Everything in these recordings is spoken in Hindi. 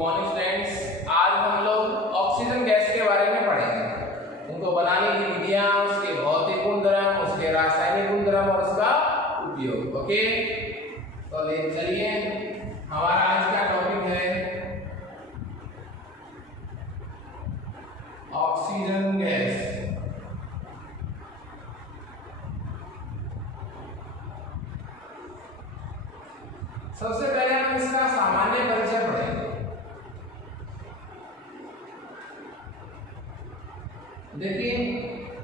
मॉर्निंग स्टूडेंट्स, आज हम लोग ऑक्सीजन गैस के बारे में पढ़ेंगे। उनको बनाने की विधियां, उसके भौतिक गुणधर्म, उसके रासायनिक गुणधर्म और उसका उपयोग। ओके, तो चलिए हमारा आज का टॉपिक है ऑक्सीजन गैस। सबसे पहले हम इसका सामान्य परिचय पढ़ेंगे। देखिए,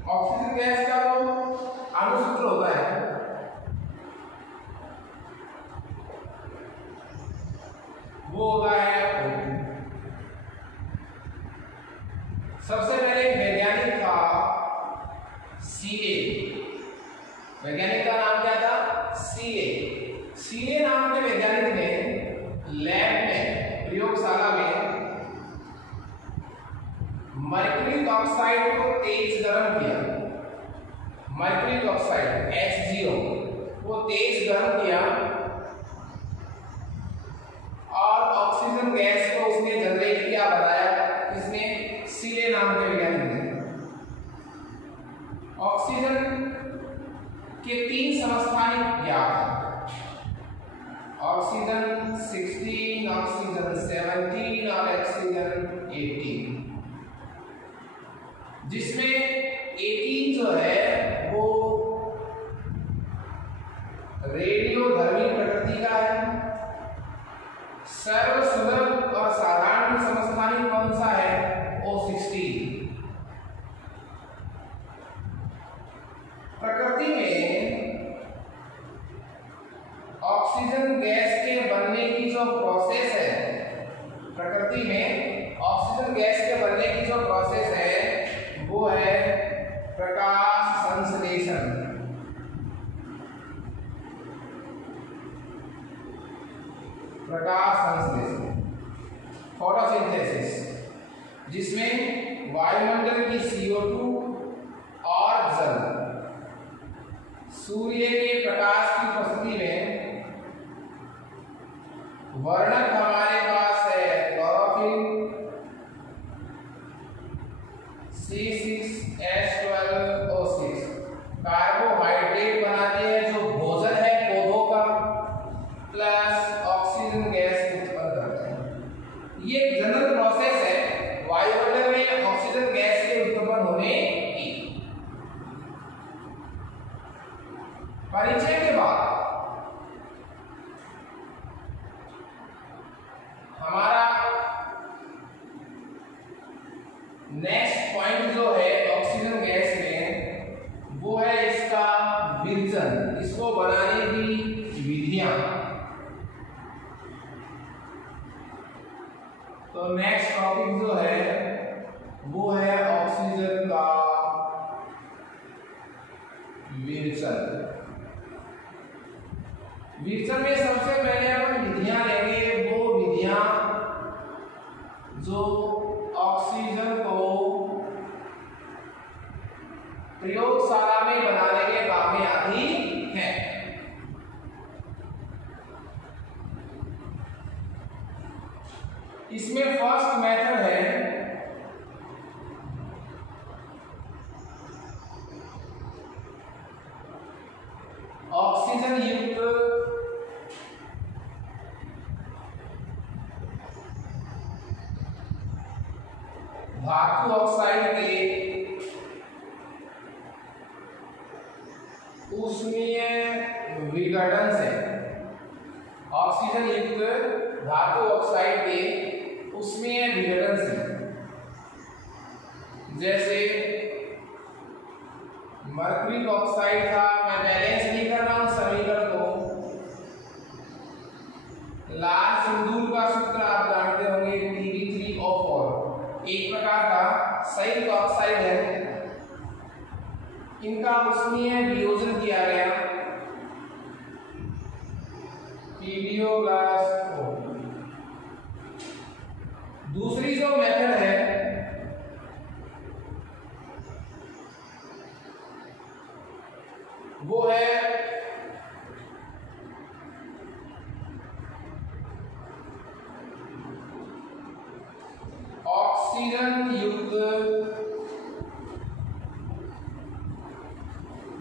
ऑक्सीजन गैस का जो अणुसूत्र होता है वो होता है O2। सबसे पहले वैज्ञानिक था CA। वैज्ञानिक का नाम क्या था? CA। CA नाम के वैज्ञानिक ने लैब में, प्रयोगशाला में मर्क्यूरिक ऑक्साइड को तेज गर्म किया। मर्क्यूरिक ऑक्साइड H0 को तेज गर्म किया और ऑक्सीजन गैस को उसने जनरेट किया, बताया। इसने CA नाम के वैज्ञानिक ने ऑक्सीजन के 3 समस्थानिक ज्ञात हैं। ऑक्सीजन 16, ऑक्सीजन 17 और ऑक्सीजन 18, जिसमें 18 जो है वो रेडियोधर्मी प्रकृति का है। सर्वसुलभ और साधारण समस्थानिक कौन सा है? O16। प्रकृति में ऑक्सीजन गैस के बनने की जो प्रोसेस है, प्रकृति में ऑक्सीजन गैस के बनने की जो प्रोसेस है वो है प्रकाश संश्लेषण। प्रकाश संश्लेषण, फोटोसिंथेसिस, जिसमें वायुमंडल की CO2 और जल सूर्य के प्रकाश की उपस्थिति में वर्णक हमारे पास है क्लोरोफिल C6H12O6। कार्बोहाइड्रेट बनाते हैं जो भोजन है पौधों का, प्लस ऑक्सीजन गैस उत्पन्न करते हैं। ये एक जनरल प्रोसेस है वायुमंडल में ऑक्सीजन गैस के उत्पन्न होने की। परिचय के बाद हमारा नेक्स्ट पॉइंट जो है ऑक्सीजन गैस में वो है इसका विरजन, इसको बनाने की विधियां। तो नेक्स्ट टॉपिक जो है वो है ऑक्सीजन का विरजन। विरजन में सबसे पहले हम विधियां लेंगे, वो विधियां जो ऑक्सीजन को प्रयोगशाला में बनाने के काम में आती है। इसमें फर्स्ट मेथड है ऑक्सीजन युक्त धातु ऑक्साइड के ऊष्मीय विघटन से। ऑक्सीजन युक्त धातु ऑक्साइड के ऊष्मीय विघटन से, जैसे मर्क्यूरिक ऑक्साइड था, मैं बैलेंस नहीं कर रहा हूं समीकरण को। लाल सिंदूर का सूत्र आप जानते होंगे, Pb3O4, एक प्रकार का संयुक्त ऑक्साइड है। इनका ऊष्मीय वियोजन किया गया, PbO+O। दूसरी जो मेथड है वो है ऑक्सीजन युक्त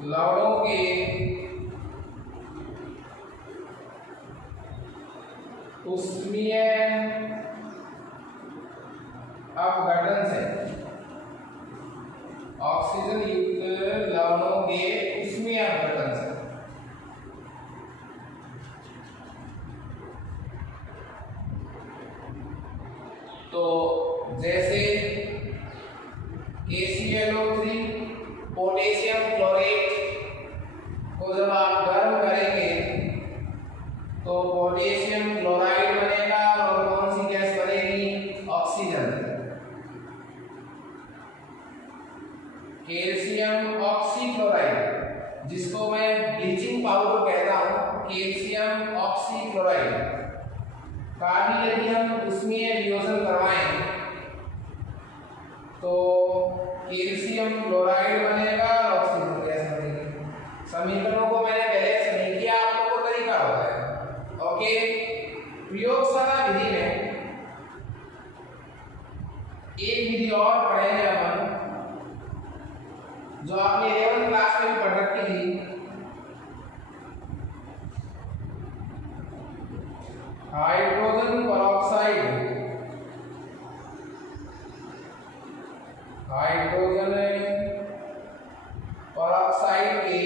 लवणों के उष्मीय अपघटन से, ऑक्सीजन युक्त लवणों के उष्मीय अपघटन से तो जैसे KClO3 पोटेशियम क्लोरेट को जब आप गर्म करेंगे तो पोटेशियम क्लोराइड बनेगा और कौन सी गैस बनेगी? ऑक्सीजन। कैल्शियम ऑक्सीक्लोराइड, जिसको मैं ब्लीचिंग पाउडर कहता हूं, कैल्शियम ऑक्सीक्लोराइड का भी यदि हम उष्मीय वियोजन करवाएं तो कैल्शियम क्लोराइड बनेगा और ऑक्सीजन गैस बनेगी। समीकरणों को मैंने पहले से नहीं किया, आप लोगों को तरीका होता है। ओके, प्रयोगशाला विधि में एक विधि और पढ़ेंगे अपन, जो आपने 11th क्लास में भी पढ़ रखी थी, हाइड्रोजन परऑक्साइड। हाइड्रोजन परऑक्साइड के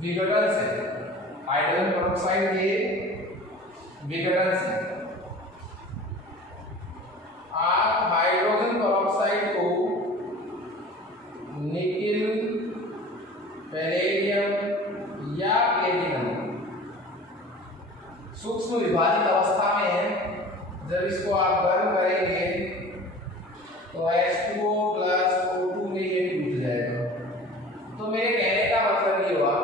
विघटन से, हाइड्रोजन परऑक्साइड के विघटन से आप हाइड्रोजन परऑक्साइड को निकेल, पैलेडियम या प्लेटिनम सूक्ष्म विभाजित अवस्था में है, जब इसको आप गर्म करेंगे तो H2O प्लस O2 में ये टूट जाएगा। तो मेरे कहने का मतलब ये हुआ,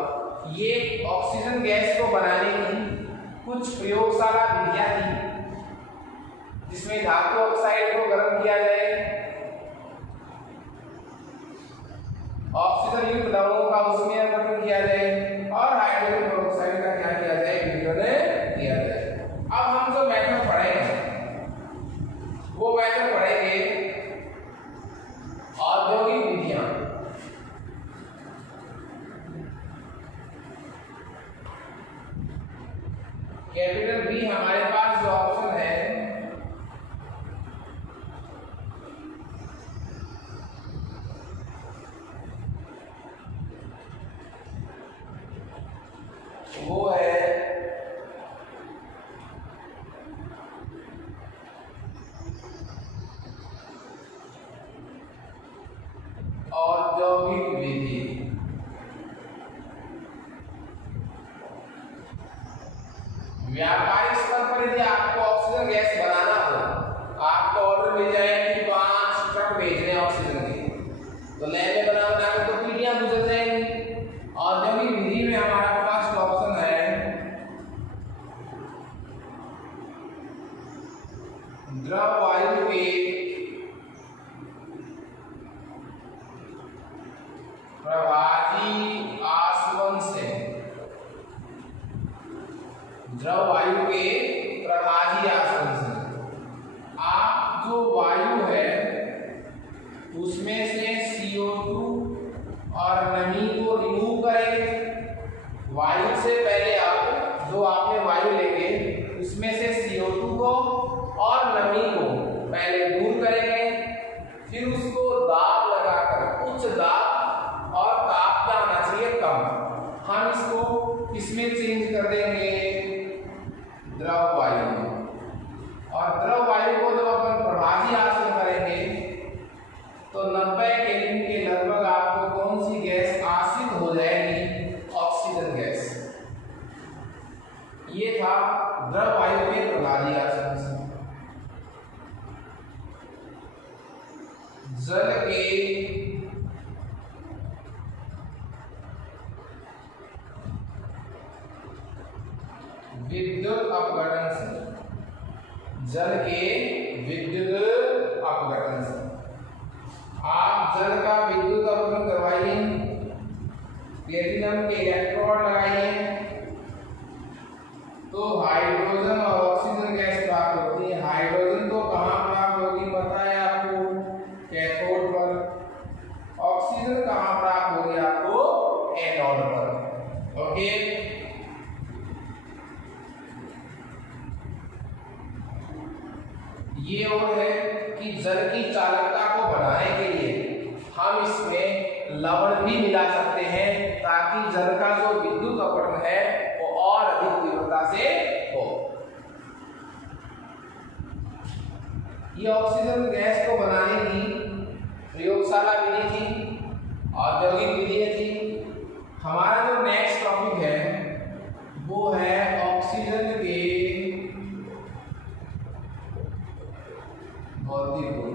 ये ऑक्सीजन गैस को बनाने की कुछ प्रयोगशाला विधियां थी, जिसमें धातु ऑक्साइड को गर्म किया जाए, ऑक्सीजन युक्त लवणों का उसमें अपघटन किया जाए और हाइड्रोजन परऑक्साइड का क्या किया जाए? विघटन किया जाए। अब हम जो मेथड पढ़ेंगे वो मेथड पढ़ेंगे औद्योगिक विधियां। कैपिटल बी हमारे पास जो ऑप्शन है वो है औद्योगिक विधि। व्यापारिक स्तर पर यदि आपको ऑक्सीजन गैस बनाना हो, आपको ऑर्डर मिल जाए कि 5 ट्रक भेजने ऑक्सीजन के, तो लैब में बना के तो पीढ़ियां गुजर जाएंगी। औद्योगिक विधि में हमारा फर्स्ट ऑप्शन है द्रव वायु के प्रभाजी आसवन से, द्रव वायु के प्रभाजी आसवन से आप जो वायु है उसमें से CO2 और नमी को रिमूव करें। वायु से पहले आप जो आपने वायु लेंगे उसमें से CO2 को और नमी को पहले दूर करेंगे, फिर उसको दाब लगाकर, उच्च दाब और ताप क्या होना चाहिए? कम, हम इसको किसमें चेंज कर देंगे? द्रव वायु। और द्रव वायु को जब अपन प्रभाजी आसवन करेंगे तो 90 केल्विन के लगभग आपको कौन सी गैस आश्रित हो जाएगी? Oxygen gas. ये था द्रव वायु के प्रभाजी आसवन से। जल के विद्युत अपघटन से, जल के विद्युत अपघटन से आप जल का विद्युत अपघटन करवाइए, प्लेटिनम के इलेक्ट्रोड लगाइए तो हाइड्रोजन ये और है कि जल की चालकता को बढ़ाने के लिए हम इसमें लवण भी मिला सकते हैं ताकि जल का जो विद्युत अपवर्ण है वो और अधिक तीव्रता से हो। ये ऑक्सीजन गैस को बनाने की प्रयोगशाला विधि थी, औद्योगिक विधि थी। हमारा जो नेक्स्ट टॉपिक है वो है ऑक्सीजन के भौतिक गुण।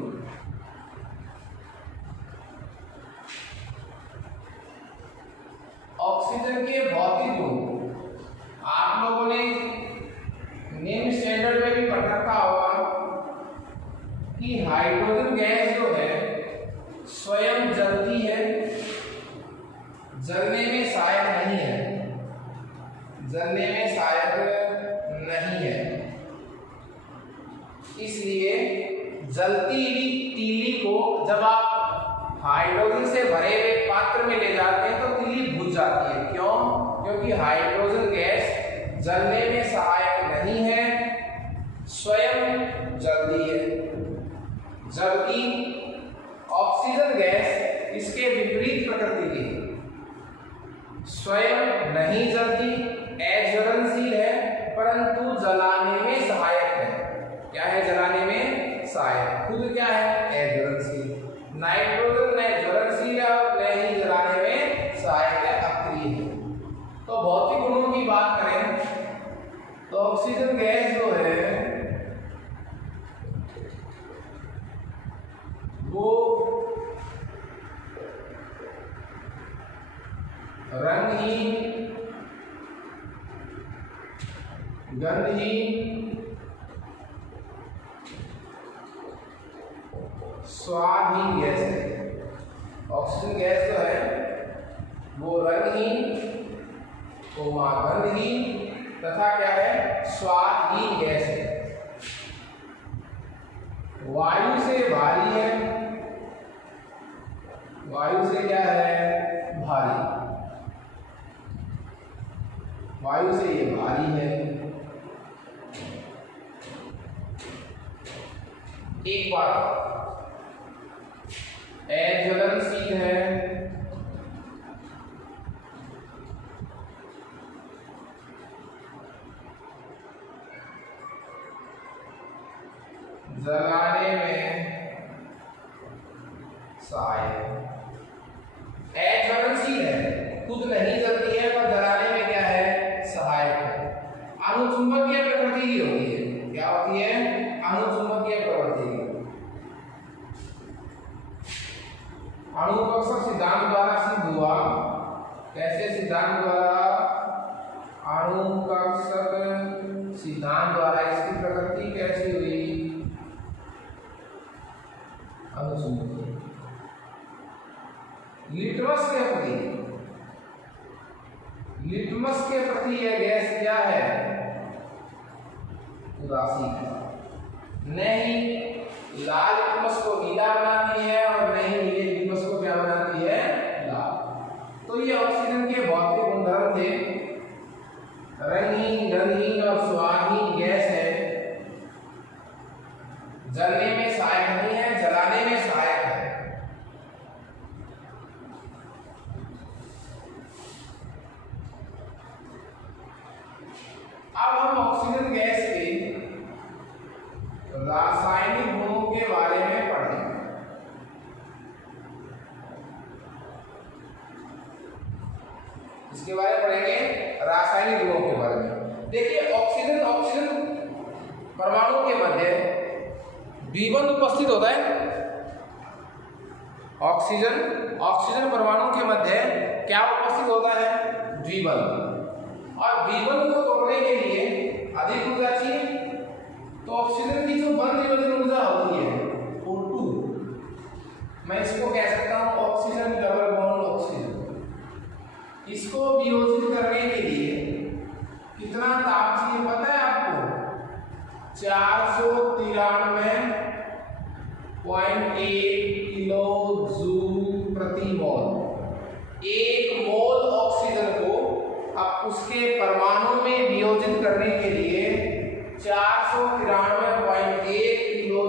ऑक्सीजन के भौतिक गुण आप लोगों ने निम्न स्टैंडर्ड में भी पढ़ रखा होगा कि हाइड्रोजन गैस जो है स्वयं जलती है, जलने में सहायक नहीं है, जलने में सहायक नहीं है। इसलिए जलती हुई तीली को जब आप हाइड्रोजन से भरे हुए पात्र में ले जाते हैं तो तीली बुझ जाती है। क्यों? क्योंकि हाइड्रोजन गैस जलने में सहायक नहीं है, स्वयं जलती है। जबकि ऑक्सीजन गैस इसके विपरीत प्रकृति की, स्वयं नहीं जलती, अज्वलनशील है, परंतु जलाने में सहायक है। क्या है? जलाने में सहायक। खुद क्या है? अज्वलनशील। नाइट्रोजन न ज्वलनशील है और न ही जलाने में सहायक है, अक्रिय है। तो भौतिक गुणों की बात करें तो ऑक्सीजन गैस जो है वो रंगहीन, गंधहीन, स्वादहीन गैस है। ऑक्सीजन गैस जो है वो रंगहीन, गंधहीन तथा क्या है? स्वादहीन गैस है। वायु से भारी है, वायु से क्या है? भारी, वायु से ये भारी है। एक बात, अज्वलनशील है, जलाने में सहायक। अज्वलनशील है, खुद नहीं जलती है पर जलाने में क्या है? सहायक है। अणुचुंबकीय प्रकृति की होती है। क्या होती है? अणुचुंबकीय प्रवृत्ति। अणुकक्षक सिद्धांत द्वारा सिद्ध हुआ। कैसे सिद्धांत द्वारा? अणुकक्षक सिद्धांत द्वारा इसकी प्रकृति कैसी हुई? अणुचुंबकीय। लिटमस के प्रति, लिटमस के प्रति यह गैस क्या है? उदासीन है। नहीं लाल लिटमस को नीला बनाती है और नहीं नीले लिटमस को क्या बनाती है? लाल। तो ये ऑक्सीजन के भौतिक गुणधर्म थे। रंगहीन, गंधहीन और स्वादहीन गैस है, जलने में सहायक नहीं है, जलाने में सहायक है। अब हम ऑक्सीजन गैस के रासायनिक गुणों के बारे में पढ़ेंगे। इसके बारे में पढ़ेंगे, रासायनिक गुणों के बारे में। देखिए ऑक्सीजन परमाणु के मध्य द्विबंध उपस्थित होता है। ऑक्सीजन परमाणु के मध्य क्या उपस्थित होता है? द्विबंध। और द्विबंध को तोड़ने के लिए अधिक ऊर्जा चाहिए, तो ऑक्सीजन की जो बंध विभजन ऊर्जा होती है O2, मैं इसको कह सकता हूं ऑक्सीजन डबल बॉन्ड ऑक्सीजन। इसको वियोजित करने के लिए कितना ताप चाहिए पता है आपको? 493.8 किलो जूल प्रति मोल। एक मोल ऑक्सीजन को अब उसके परमाणु में वियोजित करने के लिए 493.1 किलो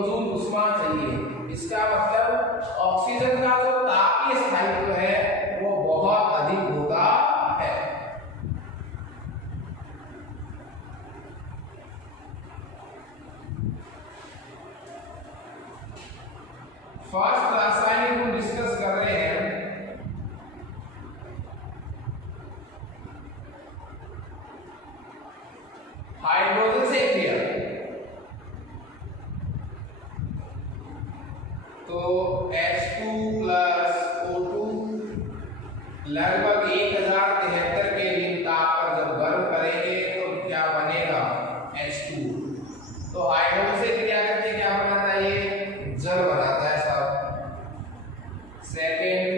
इसका मतलब ऑक्सीजन का जो तापीय स्थायित्व है वो बहुत अधिक होता है। फर्स्ट रासायनिक को डिस्कस कर रहे हैं। हाइड्रोजन से क्रिया, तो H2 प्लस O2 लगभग 1073 केल्विन ताप पर जब गर्म करेंगे तो क्या बनेगा? H2। तो हाइड्रोजन से क्रिया करके क्या बनाता है? ये जल बनाता है साहब। सेकेंड,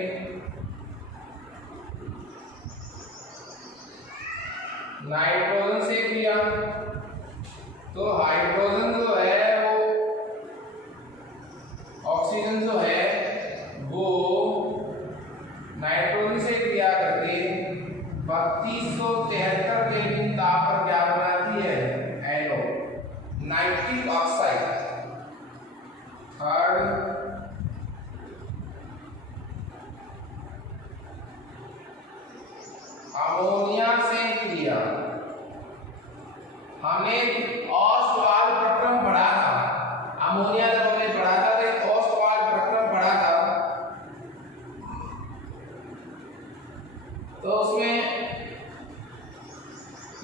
नाइट्रोजन से क्रिया, तो हाइड्रोजन जो है वो ऑक्सीजन जो है वो नाइट्रोजन से क्रिया करके 3273 केल्विन ताप पर क्या बनाती है? NO, nitric oxide. Third, ammonia से क्रिया। हमने ऑस्वाल्ड प्रक्रम पढ़ा था, अमोनिया जब हमने पढ़ा था तो ऑस्वाल्ड प्रक्रम पढ़ा था, तो उसमें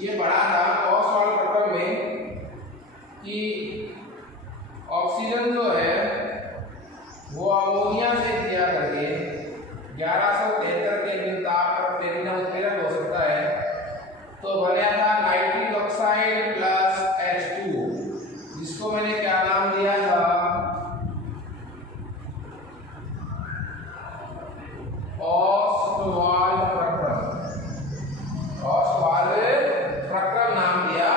ये पढ़ा था ऑस्वाल्ड प्रक्रम में कि ऑक्सीजन जो है वो अमोनिया से क्रिया करके 1173 केल्विन ताप पर प्लेटिनम उत्प्रेरक हो सकता है, तो बना था नाइट्रिक ऑक्साइड प्लस H2, जिसको मैंने क्या नाम दिया था? ऑस्वाल्ड प्रक्रम। ऑस्वाल्ड प्रक्रम नाम दिया।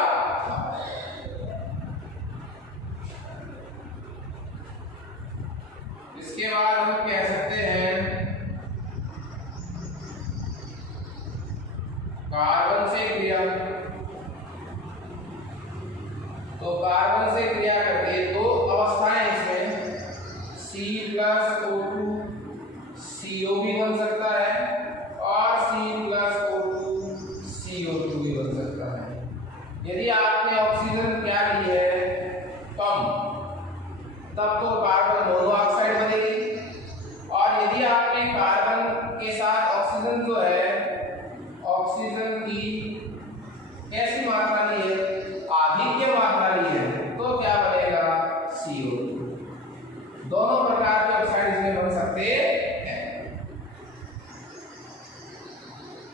इसके बाद हम कह सकते हैं कार्बन से क्रिया, तो कार्बन से क्रिया करके दो अवस्थाएं इसमें C+O2 CO भी बन सकता है और C+O2 CO2 भी बन सकता है। यदि आपने ऑक्सीजन क्या ली है कम, तब तो कार्बन मोनोऑक्साइड बनेगी, और यदि आपने कार्बन के साथ ऑक्सीजन जो है ऑक्सीजन की ऐसी मात्रा ली है, आधिक्य मात्रा ली है, तो क्या बनेगा? CO2। दोनों प्रकार के ऑक्साइड इसमें बन सकते हैं।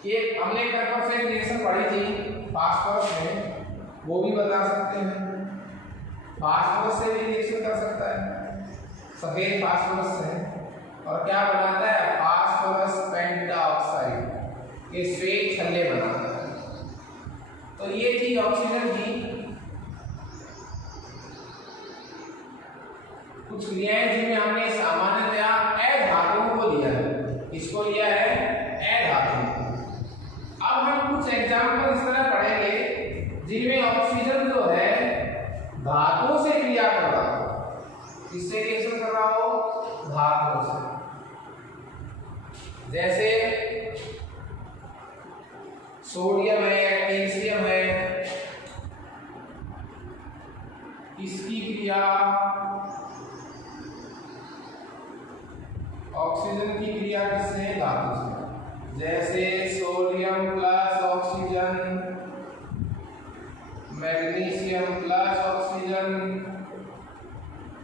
एक हमने कर्कश से रिएक्शन पढ़ी थी फास्फोरस में, वो भी बता सकते हैं। फास्फोरस से भी रिएक्शन कर सकता है, सफेद फास्फोरस से, और क्या बनाता है? फास्फोरस पेंटाऑक्साइड के श्वेत छल्ले बनाता है। तो ये थी ऑक्सीजन की कुछ क्रियाएं जिनमें हमने सामान्यतया अधातुओं को लिया है। इसको लिया है अधातु। अब हम कुछ एग्जाम्पल इस तरह पढ़ेंगे जिनमें ऑक्सीजन जो है धातुओं से क्रिया कर रहा हो। किससे रिएक्शन कर रहा हो? धातुओं से। जैसे सोडियम है, कैल्शियम है, इसकी क्रिया ऑक्सीजन की क्रिया किससे? धातु से। जैसे sodium plus oxygen, magnesium plus oxygen,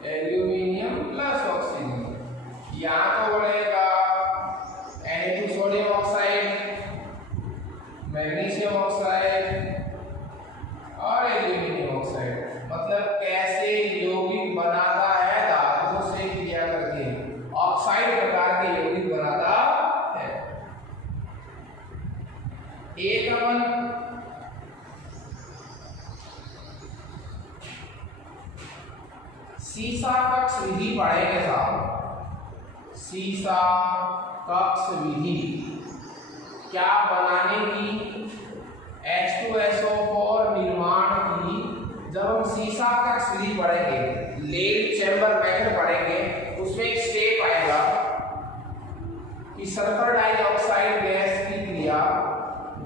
aluminium plus oxygen. यहाँ तो बढ़ेगा Na2 sodium oxide, magnesium oxide और एल्यूमिनियम ऑक्साइड। मतलब कैसे यौगिक बनाता है धातुओं से क्रिया करके, ऑक्साइड प्रकार के यौगिक बनाता है। एक अपन सीसा कक्ष विधि पढ़ेंगे साहब। सीसा कक्ष विधि क्या बनाने की? H2SO4 निर्माण की। जब हम सीसा कक्ष विधि पढ़ेंगे, लेड चैम्बर मेथड पढ़ेंगे, उस उसमें एक स्टेप आएगा कि सल्फर डाइऑक्साइड गैस की क्रिया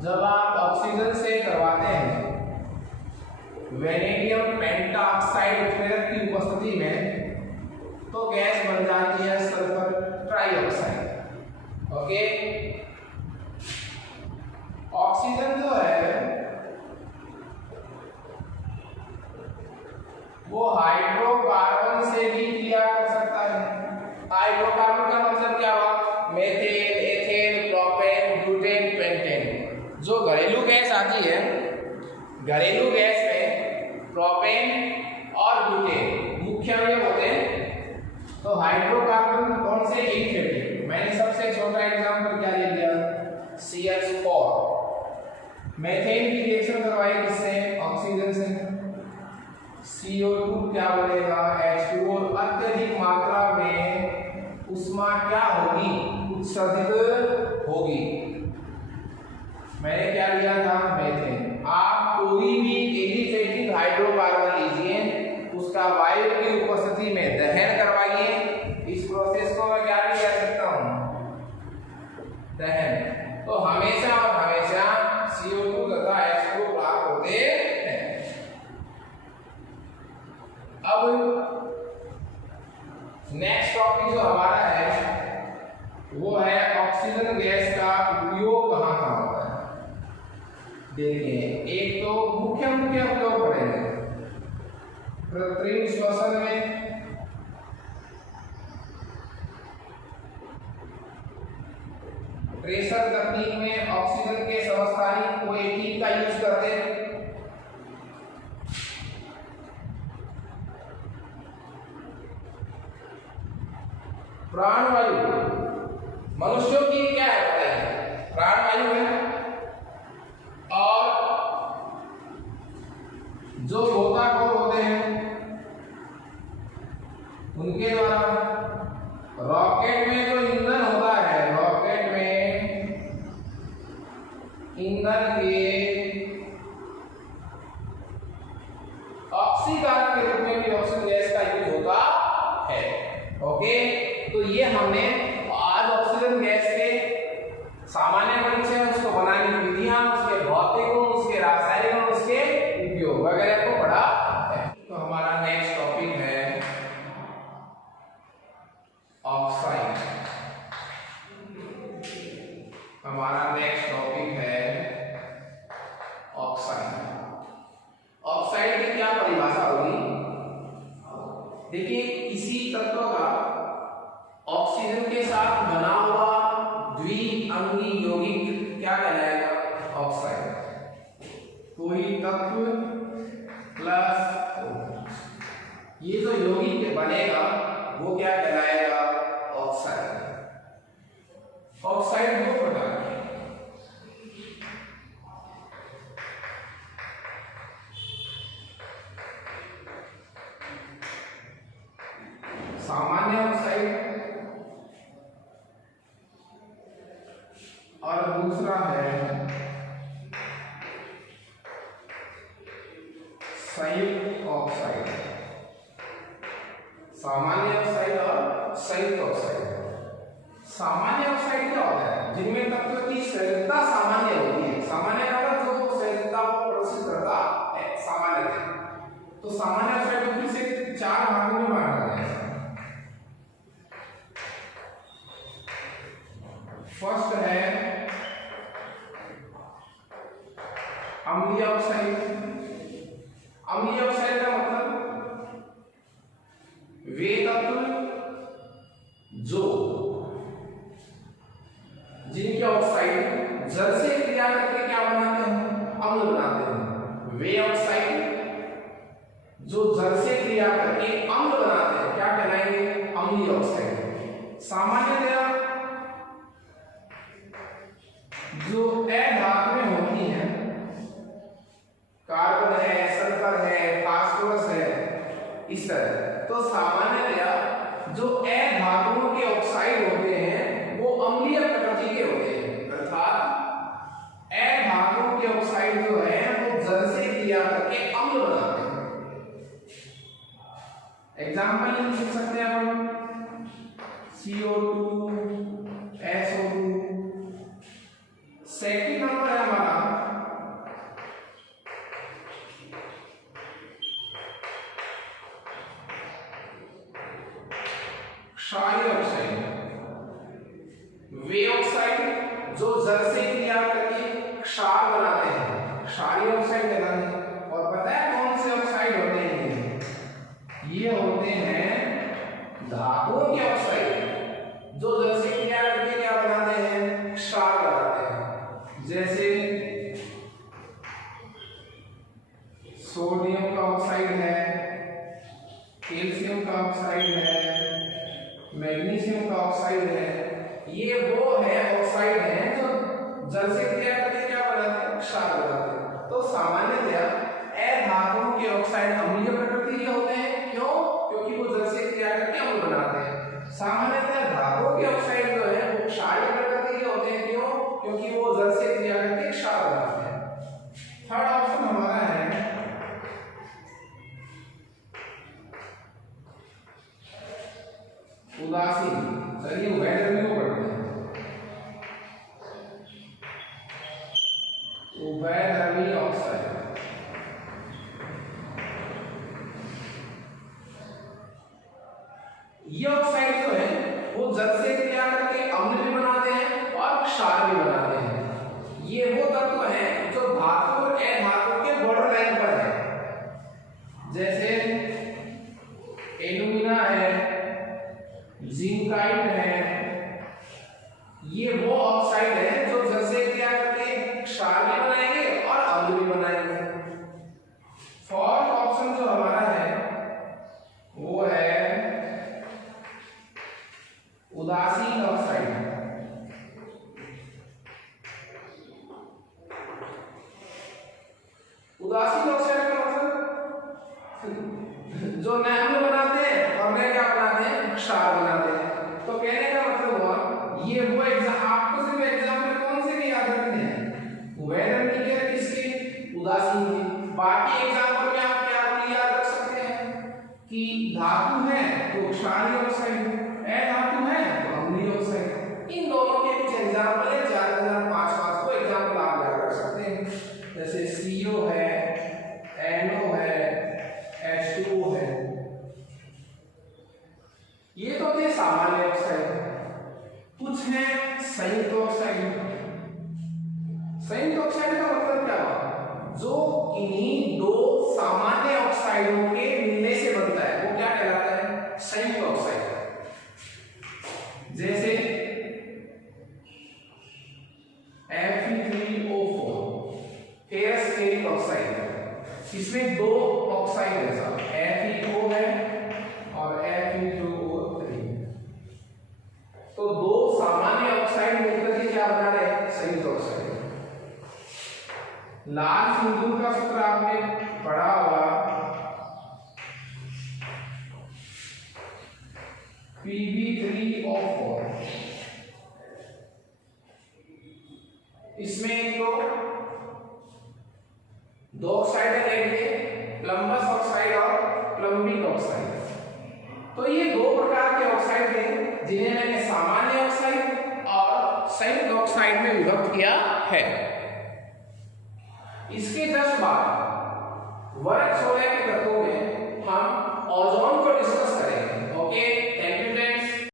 जब आप ऑक्सीजन से करवाते हैं वेनेडियम पेंटाऑक्साइड उत्प्रेरक की उपस्थिति में, तो गैस बन जाती है सल्फर ट्राइऑक्साइड। ओके, ऑक्सीजन जो है वो हाइड्रोकार्बन से भी क्रिया कर सकता है। हाइड्रोकार्बन का मतलब क्या हुआ? Methane, ethane, propane, butane, pentane. जो घरेलू गैस आती है, घरेलू गैस में प्रोपेन और ब्यूटेन मुख्य अवयव होते हैं। तो हाइड्रोकार्बन कौन से? एलिफेटिक। मैंने सबसे छोटा एग्जांपल क्या ले लिया? CH4। मेथेन की रिएक्शन करवाई किससे? ऑक्सीजन से। CO2 क्या बनेगा? H2O। अत्यधिक मात्रा में उष्मा क्या होगी? उत्सर्जित होगी। मैंने क्या लिया था? मेथेन। आप कोई भी एलिफेटिक हाइड्रोकार्बन लीजिए, उसका वायु की उपस्थिति में दहन करवाइए। इस प्रोसेस को मैं क्या भी कह सकता हूं? दहन। तो हमेशा और हमेशा CO2 तथा H2O प्राप्त होते हैं। अब नेक्स्ट टॉपिक जो हमारा है वो है ऑक्सीजन गैस का उपयोग कहाँ कहाँ होता है। देखिए, एक तो मुख्य उपयोग पड़ेंगे कृत्रिम श्वसन में, ट्रेसर तकनीक में ऑक्सीजन के समस्थानिक O18 का यूज करते हैं। प्राणवायु मनुष्यों की क्या है? प्राणवायु है। और जो गोताखोर होते हैं उनके द्वारा रॉकेट में जो ईंधन होता है, रॉकेट में ईंधन के ऑक्सीकरण के रूप में भी ऑक्सीजन गैस का यूज होता है। ओके, तो ये हमने आज ऑक्सीजन गैस के सामान्य परिचय, उसको बनाने की विधियां, उसके भौतिक गुण, उसके रासायनिक गुण, उसके उपयोग वगैरह को पढ़ा है। तो हमारा नेक्स्ट टॉपिक है ऑक्साइड। हमारा नेक्स्ट टॉपिक है ऑक्साइड। ऑक्साइड की क्या परिभाषा होगी? देखिए, किसी तत्व का ऑक्सीजन के साथ बना हुआ द्विअंगी यौगिक क्या कहलाएगा? ऑक्साइड। कोई तत्व प्लस ये जो यौगिक बनेगा वो क्या कहलाएगा? ऑक्साइड। ऑक्साइड दो प्रकार के, सामान्य ऑक्साइड और दूसरा है संयुक्त ऑक्साइड। सामान्य ऑक्साइड और संयुक्त ऑक्साइड। सामान्य ऑक्साइड क्या होता है? जिनमें तत्व की संयुक्तता सामान्य होती है। सामान्य का मतलब जो संयुक्तता को प्रदर्शित करता है, सामान्य है। तो सामान्य ऑक्साइड को फिर से चार भागों में बांटा गया है। फर्स्ट है अम्लीय ऑक्साइड। अम्लीय ऑक्साइड का मतलब वे तत्व जो जिनके ऑक्साइड जल से क्रिया करके क्या बनाते हैं? अम्ल बनाते हैं। वे ऑक्साइड जो जल से क्रिया करके अम्ल बनाते हैं क्या कहलाएंगे? अम्लीय ऑक्साइड। सामान्यतया जो अधातुएं होती हैं, कार्बन है, सल्फर है, फास्फोरस है, इस तरह, तो सामान्यतया जो अधातुओं के ऑक्साइड होते हैं वो अम्लीय प्रकृति के होते हैं। अर्थात अधातुओं के ऑक्साइड जो है वो जल से क्रिया करके अम्ल बनाते हैं। एग्जाम्पल लिख सकते हैं अपन। CO2 SO2। सेकेंड नंबर है हमारा क्षारीय ऑक्साइड, वे ऑक्साइड जो जल से क्रिया करके क्षार बनाते हैं, क्षारीय ऑक्साइड कहलाते हैं। और पता है कौन से ऑक्साइड होते हैं? ये होते हैं धातुओं के ऑक्साइड जो जल से क्रिया करके क्या बनाते हैं? क्षार बनाते हैं। जैसे सोडियम का ऑक्साइड है, कैल्शियम का ऑक्साइड है, मैग्नीशियम का ऑक्साइड है। ये वो है ऑक्साइड हैं जो जल से क्रिया करके क्या बनाते हैं? क्षार बनाते हैं। तो सामान्यतया अधातुओं के ऑक्साइड अम्लीय प्रकृति के होते हैं। क्यों? क्योंकि वो जल से क्रिया करके अम्ल बनाते हैं। सामान्यतया धातुओं के ऑक्साइड जो है वो क्षारीय प्रकृति के होते हैं। क्यों? क्योंकि वो जल से क्रिया करके क्षार बनाते हैं। थर्ड ऑप्शन हमारा है उदासीन। चलिए उभयधर्मी को पढ़ते हैं। उभयधर्मी ऑक्साइड, ये ऑक्साइड जो है वो जल से क्रिया करके अम्ल भी बनाते हैं और क्षार भी बनाते हैं। ये वो तत्व हैं जो धातु और अधातु के बॉर्डर लाइन पर है। जैसे एल्यूमिना है, जिंकाइट है, ये वो ऑक्साइड है जो जल से क्रिया करके क्षार भी बनाएंगे और अम्ल भी बनाएंगे। फोर्थ ऑप्शन जो हमारा है वो है उदासीन ऑक्साइड। उदासीन ऑक्साइड का मतलब जो न अम्ल बनाते हैं और न क्या बनाते हैं? क्षार बनाते हैं। तो कहने का मतलब हुआ ये वो एग्जाम, आपको सिर्फ एग्जाम्पल कौन से के याद रखने हैं? उभयधर्मी के, किसके? उदासीन के। बाकी एग्जाम्पल में आप क्या याद रख सकते हैं कि धातु है तो क्षारीय ऑक्साइड, अधातु है तो अम्लीय ऑक्साइड। इन दोनों के कुछ एग्जाम्पल है, 4005 को एग्जाम्पल आप याद रख सकते हैं। जैसे CO है, NO है, H2O है। ये तो थे सामान्य ऑक्साइड। कुछ है संयुक्त ऑक्साइड। संयुक्त ऑक्साइड का मतलब क्या हुआ? जो इन्हीं दो सामान्य ऑक्साइडों के मिलने से बनता है वो क्या कहलाता है? संयुक्त ऑक्साइड। जैसे Fe3O4 फेरस फेरिक ऑक्साइड, इसमें दो ऑक्साइड है साहब, Fe2 है और Fe2O3। तो दो सामान्य ऑक्साइड मिलकर के क्या बना रहे हैं? संयुक्त ऑक्साइड। लाल सिंदूर का सूत्र आपने पढ़ा होगा, Pb3O4। इसमें तो दो ऑक्साइड है, प्लम्बस ऑक्साइड और प्लम्बिक ऑक्साइड। तो ये दो प्रकार के ऑक्साइड हैं जिन्हें मैंने सामान्य ऑक्साइड और संयुक्त ऑक्साइड में विभक्त किया है। इसके जस्ट बाद वर्ग